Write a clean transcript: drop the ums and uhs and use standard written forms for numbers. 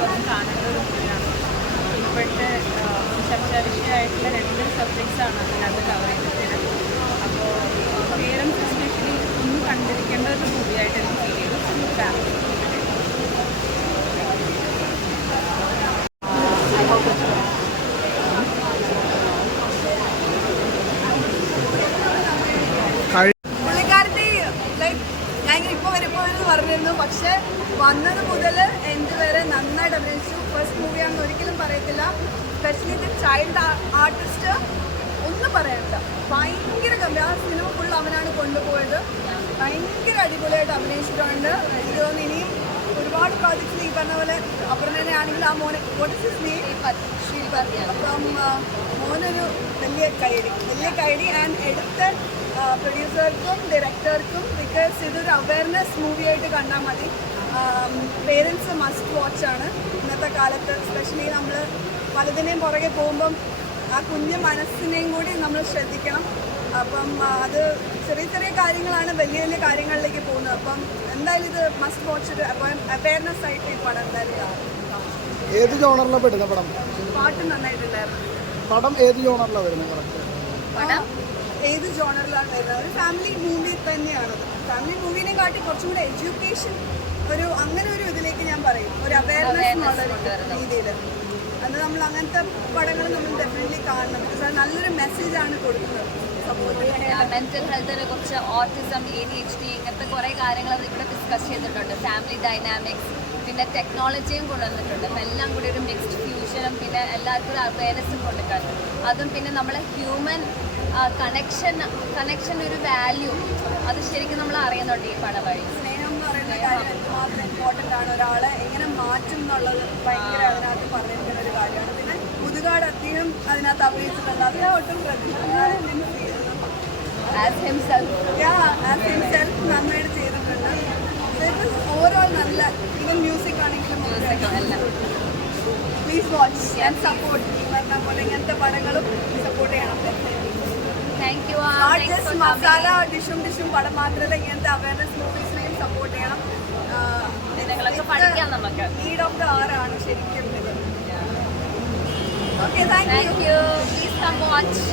എല്ലാവർക്കും കാണേണ്ട ഒരു മൂവിയാണ്. ഇപ്പോഴത്തെ ചർച്ചാ വിഷയമായിട്ടുള്ള 2 സബ്ജക്ട്സാണ് അതിനകത്ത് കവർ ചെയ്തിട്ടുള്ളത്. അപ്പോൾ പേരൻസ് എസ്പെഷ്യലി ഒന്ന് കണ്ടിരിക്കേണ്ട ഒരു മൂവിയായിട്ട് എനിക്ക് ഫീൽ ചെയ്തു. ഫാമിലി പറഞ്ഞിരുന്നു. പക്ഷെ വന്നത് മുതൽ എൻ്റെ വരെ നന്നായിട്ട് അഭിനയിച്ചു. ഫസ്റ്റ് മൂവിയാണെന്ന് ഒരിക്കലും പറയത്തില്ല. സ്പെഷ്യലി ഇത് ചൈൽഡ് ആർട്ടിസ്റ്റ് ഒന്നും പറയാനില്ല. ഭയങ്കര ഗംഭീര. ആ സിനിമ ഫുൾ അവനാണ് കൊണ്ടുപോയത്. ഭയങ്കര അടിപൊളിയായിട്ട് അഭിനയിച്ചിട്ടുണ്ട്. എനിക്ക് തോന്നുന്നു ഇനിയും ഒരുപാട് പ്രോജക്ട്സ് ഈ പറഞ്ഞ പോലെ അപർണനെ ആണെങ്കിൽ ആ മോനെ അപ്പം മോനൊരു വലിയ കൈഡി ആൻഡ് എടുത്ത പ്രൊഡ്യൂസർക്കും ഡയറക്ടർക്കും. ബിക്കോസ് ഇതൊരു അവയർനെസ് മൂവിയായിട്ട് കണ്ടാൽ മതി. പേരൻസ് മസ്റ്റ് വാച്ചാണ് ഇന്നത്തെ കാലത്ത്. സ്പെഷ്യലി നമ്മൾ പലതിനെയും പുറകെ പോകുമ്പം ആ കുഞ്ഞു മനസ്സിനെയും കൂടി നമ്മൾ ശ്രദ്ധിക്കണം. അപ്പം അത് ചെറിയ ചെറിയ കാര്യങ്ങളാണ് വലിയ വലിയ കാര്യങ്ങളിലേക്ക് പോകുന്നത്. അപ്പം എന്തായാലും ഇത് മസ്റ്റ് വാച്ച്. ഒരു അവയർനെസ് ആയിട്ട് ഈ പടം എന്തായാലും. ഏത് ജോണറിലാണ് പെടുന്ന പടം? പാട്ട് നന്നായിട്ടുണ്ടായിരുന്നു. പടം ഏത് ജോണറിലാണ് വരുന്നത്? പടം ഏത് ജോണറിലാണ് വരുന്നത്? ഒരു ഫാമിലി മൂവി തന്നെയാണത്. ഫാമിലി മൂവിനെ കാട്ടി കുറച്ചും കൂടെ എഡ്യൂക്കേഷൻ ഒരു അങ്ങനെ ഒരു ഇതിലേക്ക് ഞാൻ പറയും. ഒരു അവയർനെസ് എന്നുള്ള രീതിയിൽ അത് നമ്മൾ അങ്ങനത്തെ പടങ്ങൾ നമ്മൾ ഡെഫിനറ്റ്ലി കാണണം. ബിക്കോസ് അത് നല്ലൊരു മെസ്സേജാണ് കൊടുക്കുന്നത്. മെന്റൽ ഹെൽത്തിനെ കുറിച്ച്, ഓട്ടിസം, ADHD ഇങ്ങനത്തെ കുറേ കാര്യങ്ങൾ ഇവിടെ ഡിസ്കസ് ചെയ്തിട്ടുണ്ട്. ഫാമിലി ഡൈനാമിക്സ്, പിന്നെ ടെക്നോളജിയും കൊണ്ടുവന്നിട്ടുണ്ട്. അപ്പം എല്ലാം കൂടി ഒരു മിക്സ്ഡ് ഫ്യൂഷനും പിന്നെ എല്ലാവർക്കും ഒരു അവയർനെസ്സും കൊടുക്കാൻ. അതും പിന്നെ നമ്മളെ ഹ്യൂമൻ കണക്ഷൻ ഒരു വാല്യൂ അത് ശരിക്കും നമ്മൾ അറിയുന്നുണ്ട് ഈ പടം വഴി. സ്നേഹം എന്ന് പറയുന്ന കാര്യം എന്തുമാത്രം ഇമ്പോർട്ടൻ്റ് ആണ്. ഒരാളെ എങ്ങനെ മാറ്റും എന്നുള്ളത് ഭയങ്കര അതിനകത്ത് പറഞ്ഞിരിക്കുന്ന ഒരു കാര്യമാണ്. പിന്നെ മുതുകാട് അദ്ദേഹം അതിനകത്ത് അഭിനയിച്ചിട്ടുണ്ട്. അതിനെ ഒട്ടും ആസ് ഹിംസെൽഫ് നന്നായിട്ട് ചെയ്തിട്ടുണ്ട്. ഓവറോൾ നല്ല. ഈവൻ മ്യൂസിക് ആണെങ്കിലും എല്ലാം. Please watch and support. ഈ പറഞ്ഞ പോലെ ഇങ്ങനത്തെ പടങ്ങളും സപ്പോർട്ട് ചെയ്യണം. മസാല ഡിഷും പടം മാത്രമല്ല, ഇങ്ങനത്തെ അവയർനെസ് മൂവീസിനെയും സപ്പോർട്ട് ചെയ്യണം. ജനങ്ങളൊക്കെ പഠിക്കാം. നമുക്ക് നീഡ് ഓഫ് ദ അവർ ആണ് ശരിക്കും ഇത്. Okay, thank you. Please come watch.